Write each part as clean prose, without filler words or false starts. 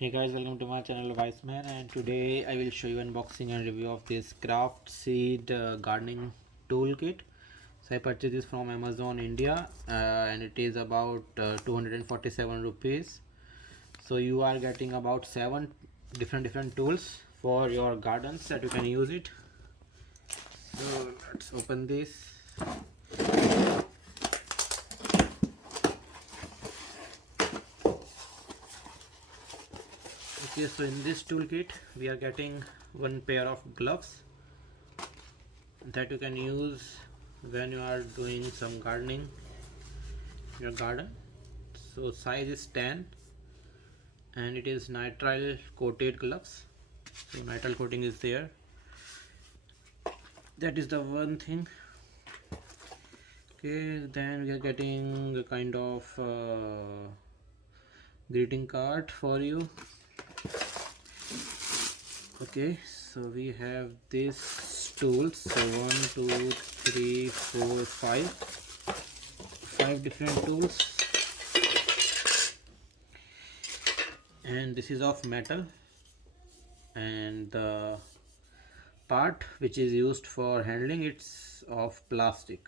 Hey guys, welcome to my channel Wiseman, and today I will show you unboxing and review of this Craft Seed gardening toolkit. So I purchased this from Amazon India and it is about 247 rupees. So you are getting about 7 different tools for your gardens that you can use it. So let's open this. Okay, so in this toolkit we are getting one pair of gloves that you can use when you are doing some gardening in your garden. So size is 10 and it is nitrile coated gloves. So nitrile coating is there. That is the one thing. Okay, then we are getting a kind of greeting card for you. Okay, so we have these tools. So 1 2 3 4 5 different tools, and this is of metal, and the part which is used for handling it's of plastic.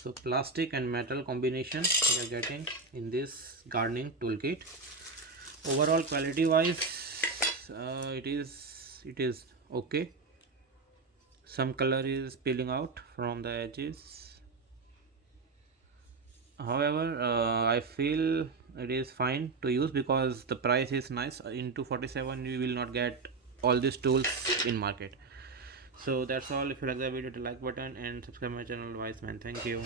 So plastic and metal combination we are getting in this gardening toolkit. Overall quality wise it is okay. Some color is peeling out from the edges, however I feel it is fine to use because the price is nice. In 247 you will not get all these tools in market. So that's all. If you like the video, hit the like button and subscribe my channel Wiseman. Thank you.